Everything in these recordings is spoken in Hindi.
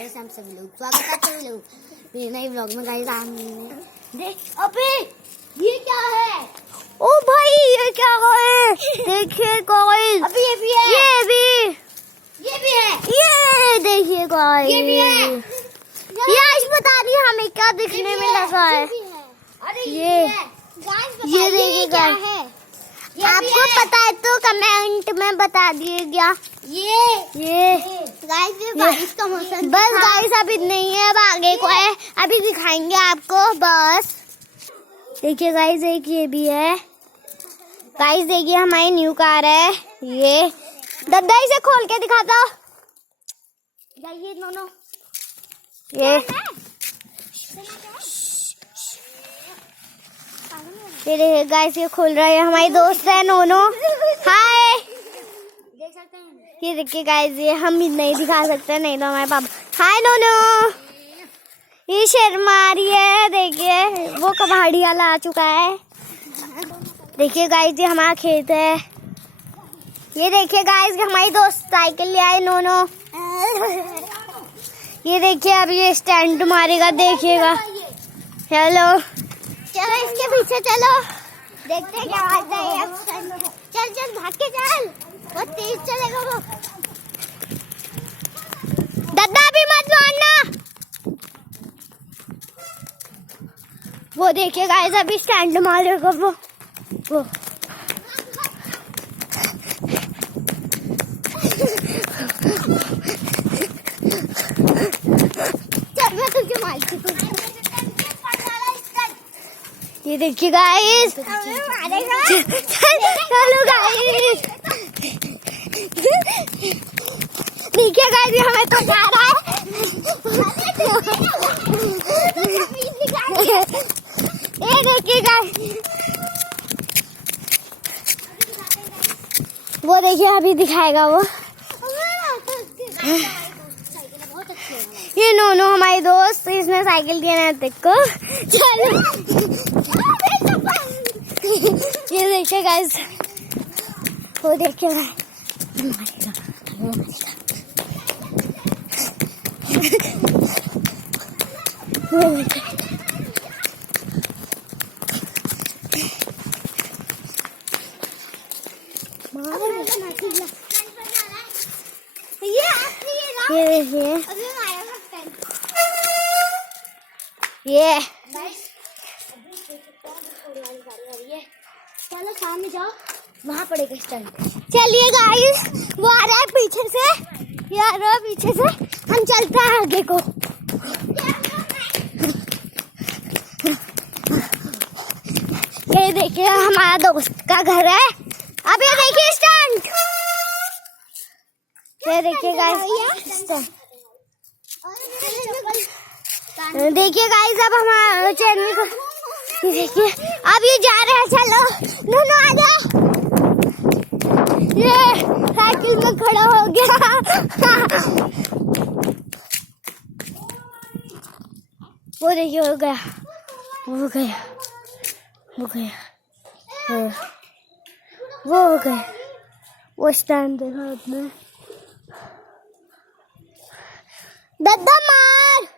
गाइस हम सभी लोग स्वागत है सभी लोग मेरे नए व्लॉग में। गाइस देख अबे ये क्या है? ओ भाई ये क्या है? देखिए गाइस अभी ये भी है, ये भी है, ये देखिए गाइस ये भी है। ये आज बता दी हमें क्या दिखने में लगा है। अरे ये गाइस ये देखिए क्या गाइस, है? आपको पता है तो कमेंट में बता दिएगा। ये गाइस ये बारिश का मौसम बस गाइस अभी नहीं है, अब आगे को है, अभी दिखाएंगे आपको बस। देखिए गाइस एक ये भी है। गाइस देखिए हमारी न्यू कार है ये। दद्दा इसे खोल के दिखा दो। ये दोनों ये देखिए गाइस ये खोल रहा है, हमारी दोस्त है नोनो। हाय देख सकते हैं। ये देखिए गाइस ये हम भी नहीं दिखा सकते, नहीं तो हमारे पापा। हाय नोनो, ये शर्मा रही है, देखिए वो कबाड़ी वाला आ चुका है। देखिए गाइस ये हमारा खेत है। ये देखिए गाइस हमारी दोस्त साइकिल ले आए नोनो। ये देखिए अब ये स्टैंड मारेगा, देखिएगा। हेलो चलो इसके पीछे चलो, देखते हैं क्या आता है। चल चल भाग के चल, बहुत तेज चलेगा वो। दादा भी मत मारना। वो देखिए गाइस अभी स्टैंड मारेगा वो। चल मैं तुझे मारती हूँ। ये देखिए गाइस, चलो गाइस, देखिए गाइस ये हमें तो जा रहा है। ये देखिए गाइस, वो देखिए अभी दिखाएगा वो। ये नोनो हमारी दोस्त, इसने साइकिल दिया ना देखो। चलो ये देखिए गाइस, वो देखिए ये देखिए ये चलो सामने जाओ, वहाँ पड़ेगा स्टैंड। चलिए गाइस वो आ रहा है पीछे से, ये आ रहा है पीछे से, हम चलते हैं आगे को। ये देखिए हमारा दोस्त का घर है। अब ये देखिए स्टैंड, ये देखिए गाइस देखिए गाइस अब हमारा चैनल को देखिए, अब ये जा रहे हैं। चलो दोनों आ जाओ। ये साइकिल में खड़ा हो गया। वो देखिए हो गया, वो गया, वो गया, वो हो गया, वो स्टैंड देखा आपने। दद्दा मार।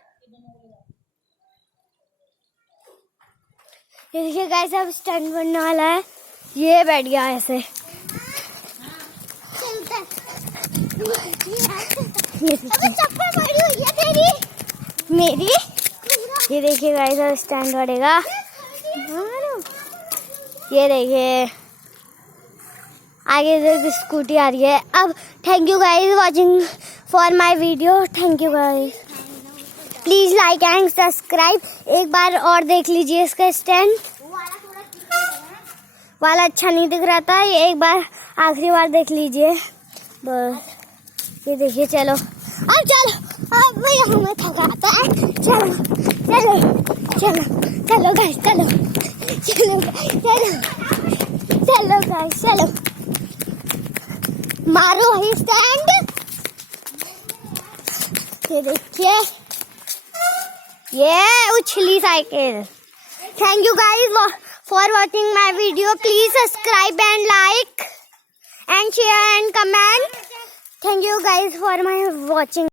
ये देखिए गाइस अब स्टैंड बनने वाला है, ये बैठ गया ऐसे। ये चप्पल पड़ी हुई है तेरी, मेरी। ये देखिए गाइस अब स्टैंड बढ़ेगा। ये देखिए आगे से स्कूटी आ रही है। अब thank you guys watching for my video. Thank you guys, please like and subscribe. एक बार और देख लीजिए इसका स्टैंड वाला, अच्छा नहीं दिख रहा था, ये एक बार आखिरी बार देख लीजिए बस। ये देखिए चलो अब चलो, अब मैं हमें थकाता है। चलो चलो चलो चलो गाइस, चलो चलो चलो चलो गाइस, चलो मारो ही स्टैंड। ये देखिए ये उछली cycle. Thank you guys for watching my video. Please subscribe and like and share and comment. Thank you guys for my watching.